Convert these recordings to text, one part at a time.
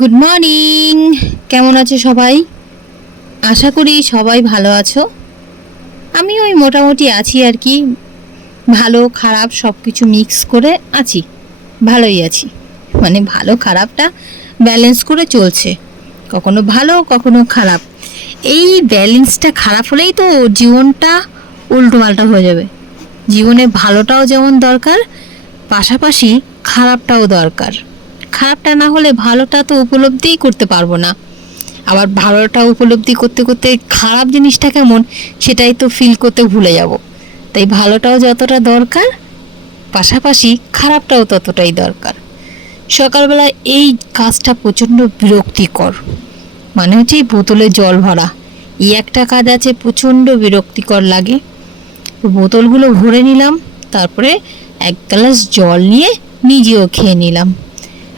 Good morning কেমন আছো সবাই? আশা করি সবাই ভালো আছো। আমি ওই মোটামুটি আছি আর কি। ভালো, খারাপ সব কিছু মিক্স করে আছি। ভালোই আছি। মানে ভালো, খারাপটা ব্যালেন্স করে চলছে। কখনো ভালো, কখনো খারাপ। এই ব্যালেন্সটা খারাপ হলেই তো জীবনটা উল্টোপাল্টা হয়ে যাবে। জীবনে ভালোটাও যেমন দরকার, পাশাপাশি খারাপটাও দরকার। খারাপটা না হলে ভালোটা তো উপলব্ধিই করতে পারব না। আবার ভালোটা উপলব্ধি করতে করতে খারাপ জিনিসটা কেমন, সেটাই তো ফিল করতে ভুলে যাব। তাই ভালোটাও যতটা দরকার, পাশাপাশি খারাপটাও ততটাই দরকার। সকালবেলা এই কাজটা প্রচণ্ড বিরক্তিকর। মানে হচ্ছে এই বোতলে জল ভরা। এই একটা কাজ আছে, প্রচণ্ড বিরক্তিকর লাগে। বোতলগুলো ভরে নিলাম, তারপরে এক গ্লাস জল নিয়ে নিজেও খেয়ে নিলাম।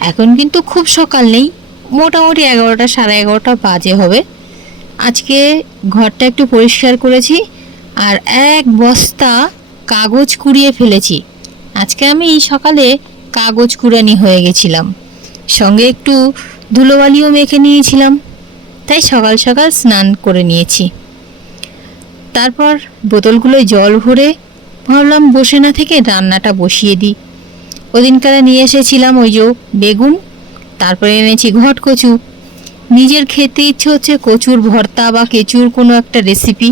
এখন কিন্তু খুব সকাল নেই। মোটামুটি এগারোটা, সাড়ে এগারোটা বাজে হবে। আজকে ঘরটা একটু পরিষ্কার করেছি আর এক বস্তা কাগজ কুড়িয়ে ফেলেছি। আজকে আমি সকালে কাগজ কুড়ানি হয়ে গেছিলাম। সঙ্গে একটু ধুলোবালিও মেখে নিয়েছিলাম। তাই সকাল সকাল স্নান করে নিয়েছি। তারপর বোতলগুলোয় জল ভরে ভাবলাম বসে না থেকে রান্নাটা বসিয়ে দিই। ওদিনকারে নিয়ে এসেছিলাম ওই যে বেগুন, তারপরে এনেছি ঘট কচু। নিজের খেতে ইচ্ছে হচ্ছে কচুর ভর্তা বা কেচুর কোনো একটা রেসিপি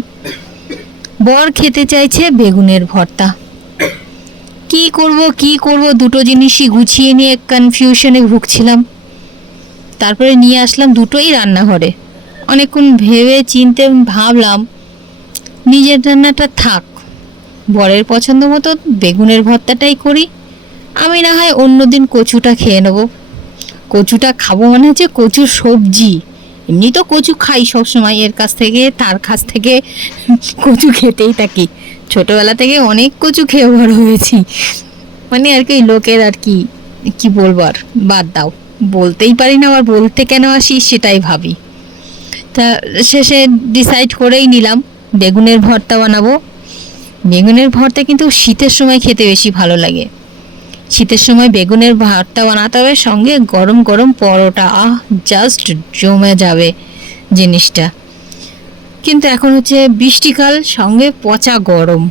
বর খেতে চাইছে বেগুনের ভর্তা। কি করব কি করব, দুটো জিনিসই গুছিয়ে নিয়ে কনফিউশনে ভুগছিলাম। তারপরে নিয়ে আসলাম দুটোই রান্নাঘরে। অনেকক্ষণ ভেবে চিনতে ভাবলাম, নিজের রান্নাটা থাক। বরের পছন্দ মতো বেগুনের ভর্তাটাই করি। আমি না হয় অন্যদিন কচুটা খেয়ে নেব। কচুটা খাব মানে হচ্ছে কচুর সবজি। এমনি তো কচু খাই সবসময় এর কাছ থেকে, তার কাছ থেকে কচু খেতেই থাকি। ছোটবেলা থেকে অনেক কচু খেয়ে বড় হয়েছি। মানে আর কি লোকের আর কি কি বলব আর, বাদ দাও। বলতেই পারি না, আবার বলতে কেন আসি সেটাই ভাবি। তা শেষে ডিসাইড করেই নিলাম, বেগুনের ভর্তা বানাবো। বেগুনের ভর্তা কিন্তু শীতের সময় খেতে বেশি ভালো লাগে। শীতের সময় বেগুনের ভর্তা বানাতে হবে, সঙ্গে গরম গরম পরোটা। আহ জাস্ট জমে যাবে জিনিসটা। কিন্তু এখন হচ্ছে বৃষ্টিকাল, সঙ্গে পচা গরম।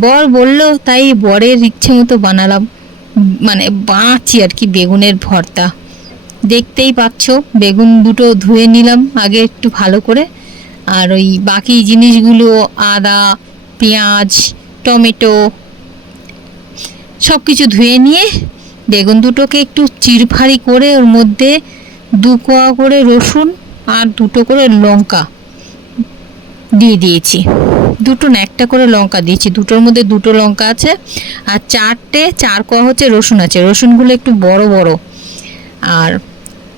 বর বলল, তাই বরের ইচ্ছে মতো বানালাম। মানে বানাচ্ছি আর কি বেগুনের ভর্তা। দেখতেই পাচ্ছ, বেগুন দুটো ধুয়ে নিলাম আগে একটু ভালো করে। আর ওই বাকি জিনিসগুলো, আদা, পেঁয়াজ, টমেটো সব কিছু ধুয়ে নিয়ে বেগুন দুটোকে একটু চিরফাড়ি করে ওর মধ্যে দু কোয়া করে রসুন আর দুটো করে লঙ্কা দিয়ে দিয়েছি। দুটো না, একটা করে লঙ্কা দিয়েছি। দুটোর মধ্যে দুটো লঙ্কা আছে আর চারটে, চার কোয়া হচ্ছে রসুন আছে। রসুনগুলো একটু বড় বড়। আর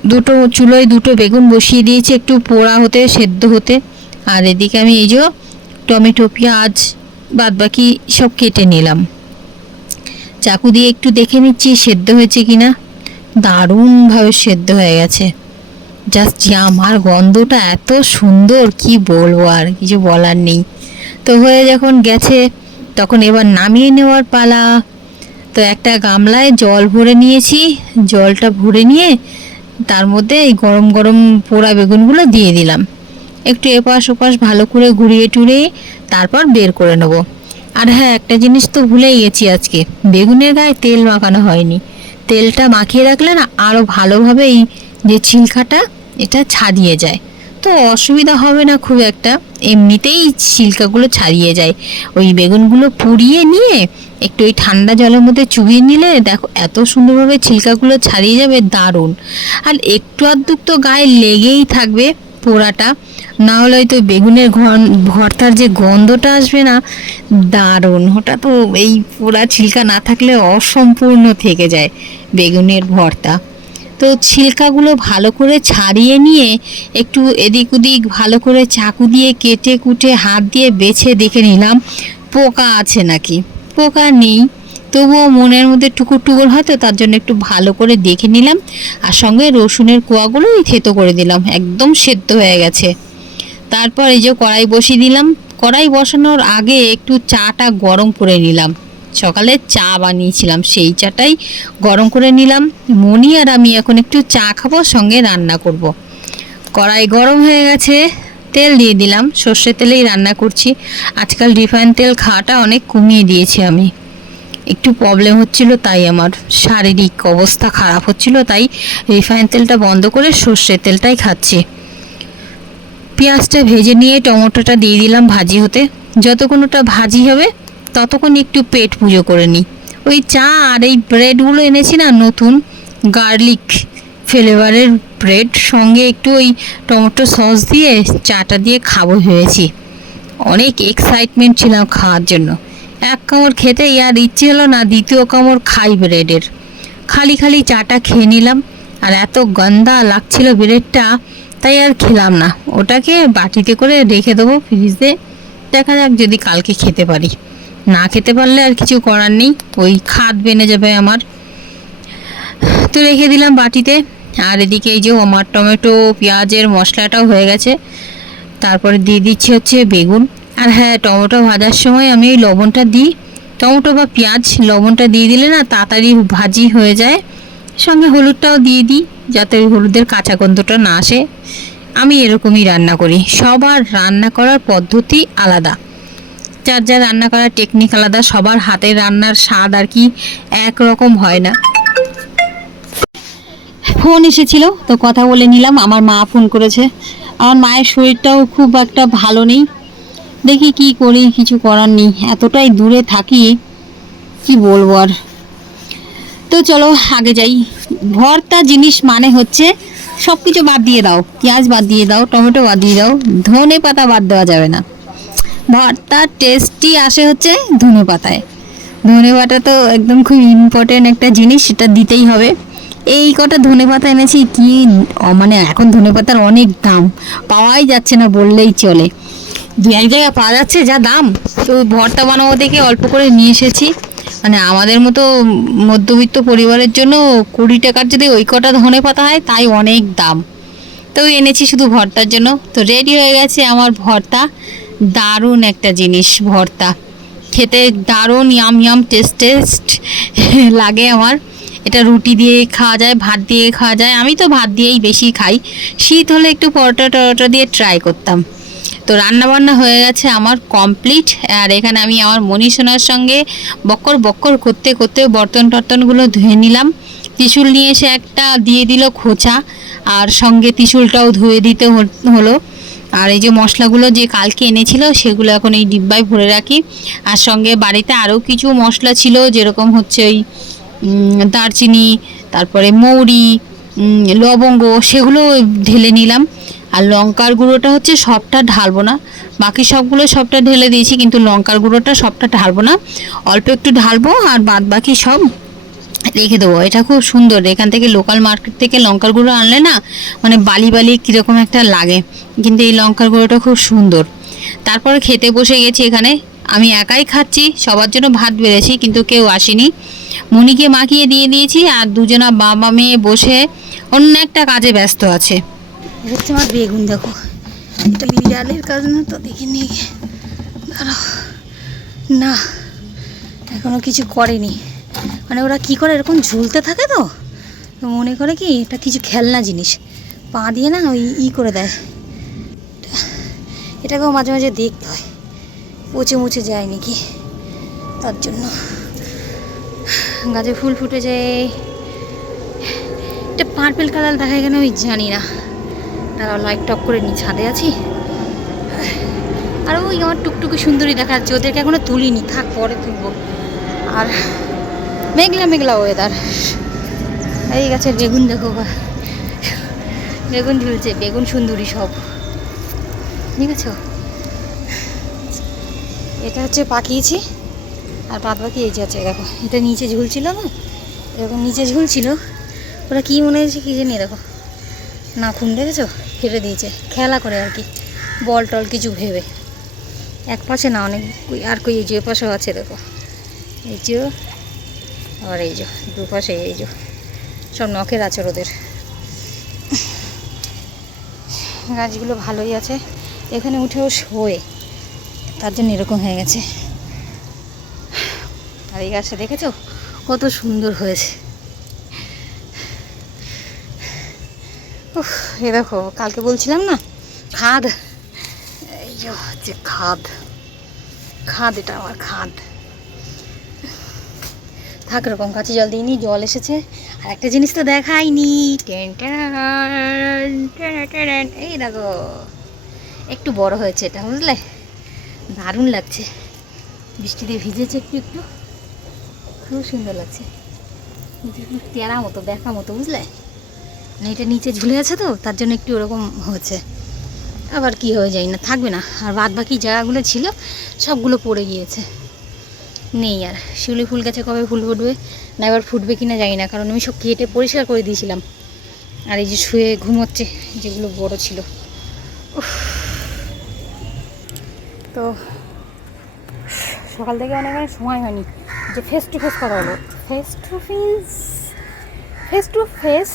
দুটো চুলোয় দুটো বেগুন বসিয়ে দিয়েছি, একটু পোড়া হতে, সেদ্ধ হতে। আর এদিকে আমি এই যে টমেটো, পেঁয়াজ বাদ বাকি সব কেটে নিলাম। চাকু দিয়ে একটু দেখে নিচ্ছি, সেদ্ধ হয়েছে কিনা। দারুণভাবে সেদ্ধ হয়ে গেছে। জাস্ট আমার গন্ধটা এত সুন্দর, কি বলব আর, কিছু বলার নেই। তো হয়ে যখন গেছে, তখন এবার নামিয়ে নেওয়ার পালা। তো একটা গামলায় জল ভরে নিয়েছি, জলটা ভরে নিয়ে তার মধ্যে এই গরম গরম পোড়া বেগুনগুলো দিয়ে দিলাম। একটু এপাশ ওপাশ ভালো করে ঘুরিয়ে টুরিয়ে তারপর বের করে নেব। আর হ্যাঁ একটা জিনিস তো ভুলেই গেছি আজকে। বেগুনের গায়ে তেল মাখানো হয়নি। তেলটা মাখিয়ে রাখলে না আরও ভালোভাবে এই যে ছিলকাটা এটা ছাড়িয়ে যায়। তো অসুবিধা হবে না খুব একটা। এমনিতেই ছিলকাগুলো ছাড়িয়ে যায়। ওই বেগুনগুলো পুড়িয়ে নিয়ে একটু ওই ঠান্ডা জলের মধ্যে চুবিয়ে নিলে দেখো এত সুন্দরভাবে ছিলকাগুলো ছাড়িয়ে যাবে, দারুণ। আর একটু আধটুক তো গায়ে লেগেই থাকবে পোড়াটা। না হলে হয়তো বেগুনের ভর্তার যে গন্ধটা আসবে না, দারুণ। ওটা তো এই পোড়া ছিলকা না থাকলে অসম্পূর্ণ থেকে যায় বেগুনের ভর্তা। তো ছিলকাগুলো ভালো করে ছাড়িয়ে নিয়ে একটু এদিক ওদিক ভালো করে চাকু দিয়ে কেটে কুটে হাত দিয়ে বেছে দেখে নিলাম, পোকা আছে নাকি? পোকা নেই। তবুও মনের মধ্যে টুকুর টুকুর হয়তো তার জন্য একটু ভালো করে দেখে নিলাম, আর সঙ্গে রসুনের কোয়াগুলো থেতো করে দিলাম, একদম সেদ্ধ হয়ে গেছে। তারপর এই যে কড়াই বসিয়ে দিলাম। কড়াই বসানোর আগে একটু চাটা গরম করে নিলাম। সকালে চা বানিয়েছিলাম, সেই চাটাই গরম করে নিলাম। মনি আর আমি এখন একটু চা খাব, সঙ্গে রান্না করব। কড়াই গরম হয়ে গেছে, তেল দিয়ে দিলাম। সর্ষের তেলেই রান্না করছি। আজকাল রিফাইন তেল খাওয়াটা অনেক কমিয়ে দিয়েছি আমি। একটু প্রবলেম হচ্ছিল তাই আমার। শারীরিক অবস্থা খারাপ হচ্ছিল, তাই রিফাইন তেলটা বন্ধ করে সর্ষের তেলটাই খাচ্ছি। পেঁয়াজটা ভেজে নিয়ে টমেটোটা দিয়ে দিলাম ভাজি হতে। যতক্ষণ ওটা ভাজি হবে, ততক্ষণ একটু পেট পুজো করে নিই। ওই চা আর এই ব্রেডগুলো এনেছি না, নতুন গার্লিক ফ্লেভারের ব্রেড, সঙ্গে একটু ওই টমেটো সস দিয়ে চাটা দিয়ে খাব ভেবেছি। অনেক এক্সাইটমেন্ট ছিলাম খাওয়ার জন্য। এক কামড় খেতে আর ইচ্ছে হলো না দ্বিতীয় কামড় খাই ব্রেডের। খালি খালি চাটা খেয়ে নিলাম, আর এত গন্ধা লাগছিল ব্রেডটা তাই আর খেলাম না। ওটাকে বাটিতে করে রেখে দেবো ফ্রিজে দেখা যাক যদি কালকে খেতে পারি। না খেতে পারলে আর কিছু করার নেই। ওই খাদ বেনে যাবে আমার। তো রেখে দিলাম বাটিতে। আর এদিকে এই যে আমার টমেটো, পেঁয়াজের মশলাটাও হয়ে গেছে। তারপরে দিয়ে দিচ্ছি হচ্ছে বেগুন। আর হ্যাঁ টমেটো ভাজার সময় আমি ওই লবণটা দিই। টমেটো বা পেঁয়াজ লবণটা দিয়ে দিলে না তাড়াতাড়ি ভাজি হয়ে যায়। সঙ্গে হলুদটাও দিয়ে দিই, যাতে ওই হলুদের কাঁচা গন্ধটা না আসে। আমি এরকমই রান্না করি। সবার রান্না করার পদ্ধতি আলাদা। যার যা রান্না করার টেকনিক আলাদা, সবার হাতের রান্নার স্বাদ আর কি একরকম হয় না। ফোন এসেছিল, তো কথা বলে নিলাম। আমার মা ফোন করেছে। আমার মায়ের শরীরটাও খুব একটা ভালো নেই। দেখি কি করি, কিছু করার নেই। এতটাই দূরে থাকি, কি বলব আর? তো চলো আগে যাই। ভর্তা জিনিস মানে হচ্ছে সব কিছু বাদ দিয়ে দাও। পেঁয়াজ বাদ দিয়ে দাও, টমেটো বাদ দিয়ে দাও, ধনে পাতা বাদ দেওয়া যাবে না। ভর্তার টেস্টই আসে হচ্ছে ধনে পাতায়। ধনে পাতা তো একদম খুব ইম্পর্টেন্ট একটা জিনিস, সেটা দিতেই হবে। এই কটা ধনে পাতা এনেছি, কি মানে এখন ধনে পাতার অনেক দাম। পাওয়াই যাচ্ছে না বললেই চলে। দু এক জায়গায় পাওয়া যাচ্ছে যা দাম। তো ভর্তা বানাবো দেখে অল্প করে নিয়ে এসেছি। মানে আমাদের মতো মধ্যবিত্ত পরিবারের জন্য কুড়ি টাকার যদি ওই কটা ধনে পাতা হয়, তাই অনেক দাম। তো এনেছি শুধু ভর্তার জন্য। তো রেডি হয়ে গেছে আমার ভর্তা। দারুণ একটা জিনিস ভর্তা। খেতে দারুণ ইয়াম ইয়াম টেস্ট টেস্ট লাগে আমার। এটা রুটি দিয়ে খাওয়া যায়, ভাত দিয়ে খাওয়া যায়। আমি তো ভাত দিয়েই বেশি খাই। শীত হলে একটু পরোটা টরোটা দিয়ে ট্রাই করতাম। তো রান্না বান্না হয়ে গেছে আমার কমপ্লিট আর এখানে আমি আমার মনীষণার সঙ্গে বক্কর বক্কর করতে করতে বর্তন টর্তনগুলো ধুয়ে নিলাম। ত্রিশুল নিয়ে এসে একটা দিয়ে দিল খোঁচা, আর সঙ্গে ত্রিশুলটাও ধুয়ে দিতে হলো আর এই যে মশলাগুলো যে কালকে এনেছিল সেগুলো এখন এই ডিব্বায় ভরে রাখি। আর সঙ্গে বাড়িতে আরও কিছু মশলা ছিল, যেরকম হচ্ছে ওই দারচিনি, তারপরে মৌরি লবঙ্গ সেগুলো ঢেলে নিলাম। আর লঙ্কার গুঁড়োটা হচ্ছে সবটা ঢালবো না। বাকি সবগুলো সবটা ঢেলে দিয়েছি, কিন্তু লঙ্কার গুঁড়োটা সবটা ঢালবো না। অল্প একটু ঢালবো আর বাদ বাকি সব রেখে দেবো। এটা খুব সুন্দর। এখান থেকে লোকাল মার্কেট থেকে লঙ্কার গুঁড়ো আনলে না মানে বালি বালি কীরকম একটা লাগে। কিন্তু এই লঙ্কার গুঁড়োটা খুব সুন্দর। তারপরে খেতে বসে গেছি এখানে। আমি একাই খাচ্ছি, সবার জন্য ভাত বেড়েছি, কিন্তু কেউ আসেনি। মনিকে মাখিয়ে দিয়ে দিয়েছি আর দুজনা বাবা মেয়ে বসে অন্য একটা কাজে ব্যস্ত আছে। হচ্ছে আমার বেগুন, দেখো। এটা বিড়ালের কাজ না তো, দেখে নিয়ে না, এখনও কিছু করেনি। মানে ওরা কি করে, এরকম ঝুলতে থাকে তো? তো মনে করে কি, এটা কিছু খেলনা জিনিস। পা দিয়ে না ওই ই করে দেয়। এটাকেও মাঝে মাঝে দেখতে হয়। পচে মুচে যায় নাকি? তার জন্য। গাছে ফুল ফুটে যায় এটা পার্পেল কালার দেখা কেন আমি জানি না। দাঁড়াও লাইট টপ করে নি ছাদে আছি। আর ওই আমার টুকটুকি সুন্দরী দেখা যাচ্ছে ওদেরকে এখনও তুলিনি। থাক, পরে তুলবো। আর মেঘলা মেঘলা ওয়েদার এই গাছের বেগুন দেখো। বেগুন ঝুলছে, বেগুন সুন্দরী সব। ঠিক আছে এটা হচ্ছে পাকিয়েছি আর বাদ বাকি এই যে আছে, দেখো। এটা নিচে ঝুলছিল না? এরকম নিচে ঝুলছিল। ওরা কী মনে হয়েছে কী জানি, দেখো। না খুন দেখেছ? ফেলে দিয়েছে। খেলা করে আর কি। বল টল কিছু ভেবে। এক পাশে না, অনেক আর কই এই যে পাশেও আছে, দেখো। এই যে আর এই যে দুপাশে এই যে। সব নখের আছে ওদের। গাছগুলো ভালোই আছে। এখানে উঠেও শোয়ে। তার জন্য এরকম হয়ে গেছে। আর এই গাছটা দেখেছ? কত সুন্দর হয়েছে। এ দেখো, কালকে বলছিলাম না, খাদ। হচ্ছে খাদ। খাদ, এটা আমার খাদ। থাক এরকম কাছে জল দিইনি, জল এসেছে। আর একটা জিনিস তো দেখাইনি। এই দেখো, একটু বড় হয়েছে এটা, বুঝলে? দারুণ লাগছে। বৃষ্টিতে ভিজেছে একটু একটু। খুব সুন্দর লাগছে। তেরা মতো, দেখা মতো, বুঝলে? মানে এটা নিচে ঝুলে আছে তো, তার জন্য একটু ওরকম হচ্ছে আবার কি হয়ে যায় না, থাকবে না। আর বাদ বাকি জায়গাগুলো ছিল, সবগুলো পড়ে গিয়েছে। নেই আর। শিউলি ফুল গাছে কবে ফুল ফুটবে, না এবার ফুটবে কিনা জানি না, কারণ আমি সব কেটে পরিষ্কার করে দিয়েছিলাম। আর এই যে শুয়ে ঘুমোচ্ছে, যেগুলো বড় ছিল। তো সকাল থেকে অনেক অনেক সময় হয়নি। যে ফেস টু ফেস কথা হলো। Face to face face to face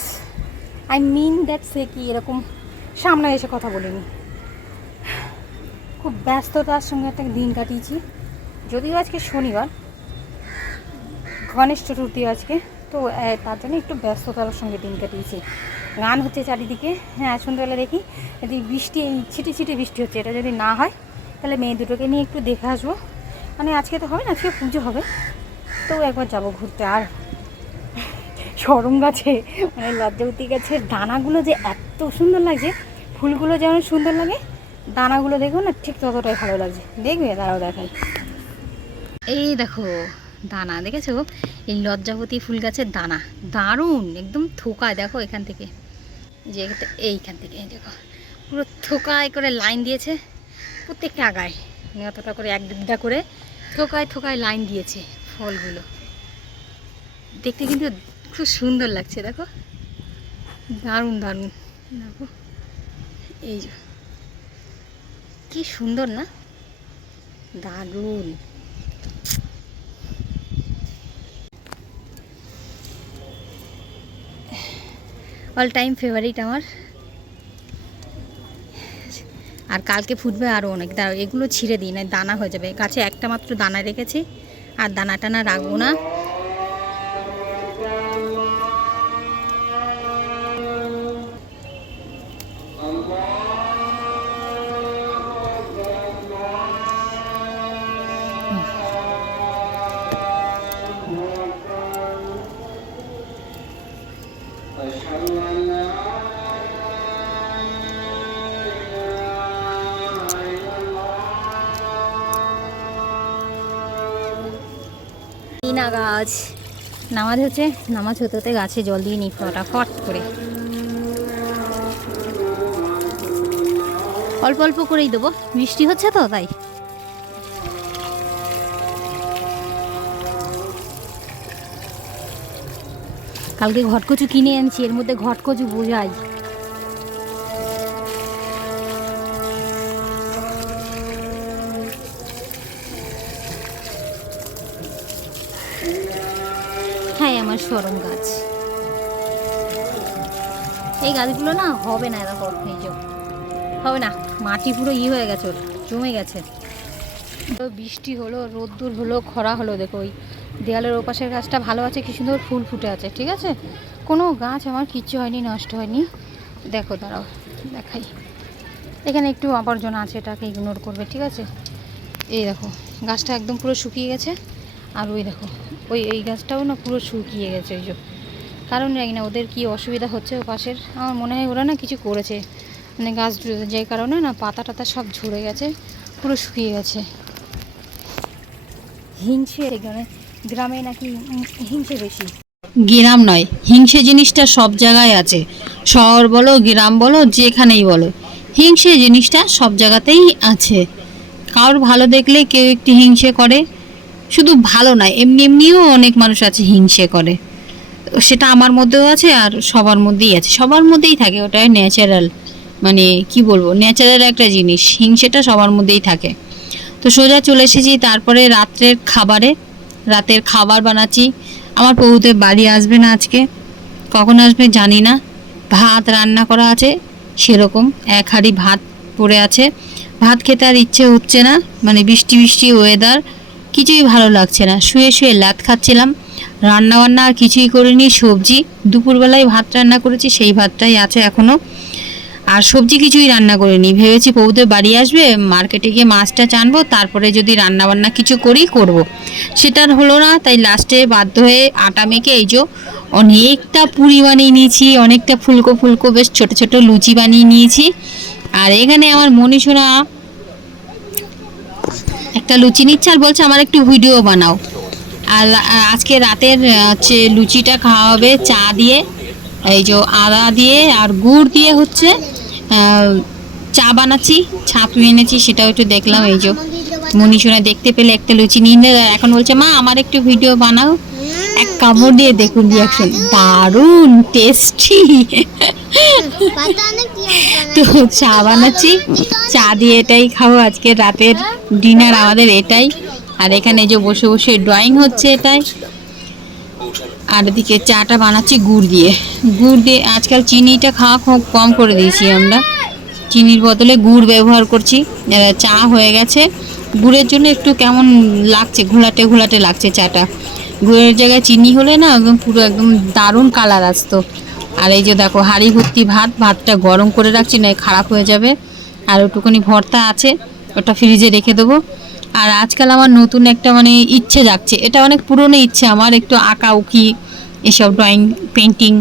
I mean that সে কি এরকম সামনে এসে কথা বলিনি। খুব ব্যস্ততার সঙ্গে একটা দিন কাটিয়েছি। যদিও আজকে শনিবার, গণেশ চতুর্থী আজকে, তো তার জন্য একটু ব্যস্ততার সঙ্গে দিন কাটিয়েছি। গান হচ্ছে চারিদিকে হ্যাঁ সন্ধ্যাবেলা দেখি। যদি বৃষ্টি, এই ছিটে ছিটে বৃষ্টি হচ্ছে, এটা যদি না হয়, তাহলে মেয়ে দুটোকে নিয়ে একটু দেখে আসব। মানে আজকে তো হবে না, আজকে পুজো হবে। তো একবার যাব ঘুরতে, আর সরম গাছে মানে লজ্জাবতী গাছের দানাগুলো যে এত সুন্দর লাগছে, ফুলগুলো যেমন সুন্দর লাগে, দানাগুলো দেখো না ঠিক ততটাই ভালো লাগছে। দেখবে? তারাও দেখাই। এই দেখো, দানা, দেখেছ? এই লজ্জাবতী ফুল গাছের দানা, দারুণ! একদম থোকায়, দেখো এখান থেকে। যে এইখান থেকে দেখো। পুরো থোকায় করে লাইন দিয়েছে, প্রত্যেকটা আগায়। মানে অতটা করে এক দিকটা করে থোকায় থোকায় লাইন দিয়েছে ফলগুলো। দেখতে কিন্তু খুব সুন্দর লাগছে, দেখো। দারুণ দারুণ। দেখো, এই কি সুন্দর না? দারুণ। অল টাইম ফেভারিট আমার। আর কালকে ফুটবে আরও অনেক। এগুলো ছিঁড়ে দিই না দানা হয়ে যাবে। গাছে একটা মাত্র দানা রেখেছি। আর দানা টানা রাখব না। গাছ নামাজ হচ্ছে, নামাজ হতে হতে গাছে জল দিয়ে নিই ফটাফট করে। অল্প অল্প করেই দেবো। বৃষ্টি হচ্ছে তো, তাই। কালকে ঘটকচু কিনে আনছি এর মধ্যে ঘটকচু বোঝাই। সরম গাছ। এই গাছগুলো না হবে না এরকম এই যে। হবে না, মাটি পুরো ই হয়ে গেছে ওর, জমে গেছে। বৃষ্টি হলো, রোদ্দুর হলো, খরা হলো, দেখো ওই দেয়ালের ওপাশের গাছটা ভালো আছে, কি সুন্দর ফুল ফুটে আছে, ঠিক আছে? কোনো গাছ আমার কিচ্ছু হয়নি, নষ্ট হয়নি। দেখো, দাঁড়াও, দেখাই। এখানে একটু আবর্জনা আছে, এটাকে ইগনোর করবে, ঠিক আছে? এই দেখো, গাছটা একদম পুরো শুকিয়ে গেছে। আর ওই দেখো, ওই, এই গাছটাও না পুরো শুকিয়ে গেছে ওই কারণ জানি না ওদের কি অসুবিধা হচ্ছে ও পাশের। আমার মনে হয় ওরা না কিছু করেছে। মানে গাছ যে কারণে না পাতা টাতা সব ঝরে গেছে, পুরো শুকিয়ে গেছে। হিংসে এখানে, গ্রামে নাকি হিংসে বেশি। গ্রাম নয়, হিংসে জিনিসটা সব জায়গায় আছে। শহর বলো, গ্রাম বলো, যেখানেই বলো, হিংসে জিনিসটা সব জায়গাতেই আছে। কারোর ভালো দেখলে কেউ একটি হিংসে করে। শুধু ভালো নয়, এমনি এমনিও অনেক মানুষ আছে হিংসে করে। সেটা আমার মধ্যেও আছে আর সবার মধ্যেই আছে। সবার মধ্যেই থাকে, ওটা ন্যাচারাল মানে কি বলব ন্যাচারাল একটা জিনিস। হিংসেটা সবার মধ্যেই থাকে। তো সোজা চলে এসেছি তারপরে রাত্রের খাবারে। রাতের খাবার বানাচ্ছি। আমার বউদের বাড়ি আসবে না আজকে। কখন আসবে জানি না। ভাত রান্না করা আছে, সেরকম। এক হাঁড়ি ভাত পড়ে আছে। ভাত খেতে আর ইচ্ছে হচ্ছে না মানে বৃষ্টি বৃষ্টি ওয়েদার কিছুই ভালো লাগছে না। শুয়ে শুয়ে লাত খাচ্ছিলাম। রান্না বান্না আর কিছুই করিনি। সবজি, দুপুরবেলায় ভাত রান্না করেছি, সেই ভাতটাই আছে এখনও আর সবজি কিছুই রান্না করিনি। ভেবেছি বৌদের বাড়ি আসবে, মার্কেটে গিয়ে মাছটা চানবো, তারপরে যদি রান্না বান্না কিছু করি, করব। সেটা আর হলো না, তাই লাস্টে বাধ্য হয়ে আটা মেখে এই যে অনেকটা পুরি বানিয়ে নিয়েছি, অনেকটা ফুলকো ফুলকো, বেশ ছোট ছোট লুচি বানিয়ে নিয়েছি। আর এখানে আমার মনীষরা একটা লুচি নিচ্ছে আর বলছে, আমার একটু ভিডিও বানাও। আর আজকে রাতের হচ্ছে লুচিটা খাওয়া হবে চা দিয়ে, এই যে আদা দিয়ে আর গুড় দিয়ে হচ্ছে চা বানাচ্ছি, ছাতু এনেছি, সেটাও একটু দেখলাম, এই যে মনীষরা দেখতে পেলে একটা লুচি নিয়ে এখন বলছে, মা, আমার একটু ভিডিও বানাও। এক কামড় দিয়ে দেখুন রিয়াকশন দারুণ টেস্টি তো চা বানাচ্ছি। চা দিয়ে এটাই খাব আজকে রাতের ডিনার আমাদের এটাই। আর এখানে যে বসে বসে ড্রয়িং হচ্ছে এটাই। আর এদিকে চাটা বানাচ্ছি গুড় দিয়ে। গুড় দিয়ে আজকাল চিনিটা খাওয়া খুব কম করে দিয়েছি আমরা। চিনির বদলে গুড় ব্যবহার করছি। চা হয়ে গেছে। গুড়ের জন্য একটু কেমন লাগছে? ঘোলাটে ঘোলাটে লাগছে চাটা। গুড়ের জায়গায় চিনি হলে না একদম পুরো একদম দারুণ কালার আসতো। আর এই যে দেখো, হাঁড়ি ভর্তি ভাত, ভাতটা গরম করে রাখছি নয় খারাপ হয়ে যাবে। আর ওটুকুনি ভর্তা আছে, ওটা ফ্রিজে রেখে দেবো। আর আজকাল আমার নতুন একটা মানে ইচ্ছে যাচ্ছে এটা অনেক পুরনো ইচ্ছে আমার, একটু আঁকা উকি, এসব ড্রয়িং পেন্টিং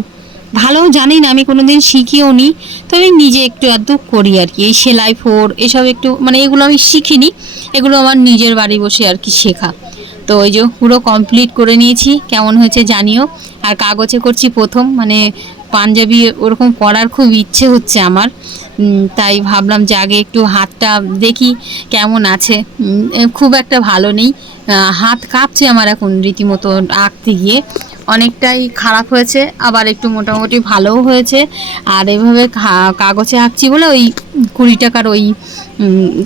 ভালো জানি না, আমি কোনোদিন শিখিও নি, তবে নিজে একটু আধটু করি আর কি। এই সেলাই ফোর, এসব একটু মানে এগুলো আমি শিখিনি, এগুলো আমার নিজের বাড়ি বসে আর কি শেখা। তো ওই যে পুরো কমপ্লিট করে নিয়েছি, কেমন হয়েছে জানিও। আর কাগজে করছি প্রথম মানে পাঞ্জাবি ওরকম করার খুব ইচ্ছে হচ্ছে আমার। তাই ভাবলাম যে আগে একটু হাতটা দেখি কেমন আছে। খুব একটা ভালো নেই। হাত কাঁপছে আমার এখন রীতিমতো আঁকতে গিয়ে। অনেকটাই খারাপ হয়েছে, আবার একটু মোটামুটি ভালোও হয়েছে। আর এভাবে কাগজে আঁকছি বলে ওই কুড়ি টাকার ওই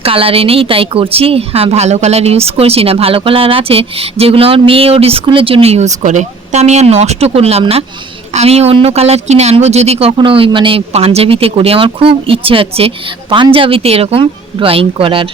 কালারে নেই তাই করছি। আর ভালো কালার ইউজ করছি না। ভালো কালার আছে যেগুলো আমার মেয়ে ওর স্কুলের জন্য ইউজ করে। তা আমি আর নষ্ট করলাম না। আমি অন্য কালার কিনে আনব যদি কখনো ওই মানে পাঞ্জাবিতে করি। আমার খুব ইচ্ছে হচ্ছে পাঞ্জাবিতে এরকম ড্রয়িং করার।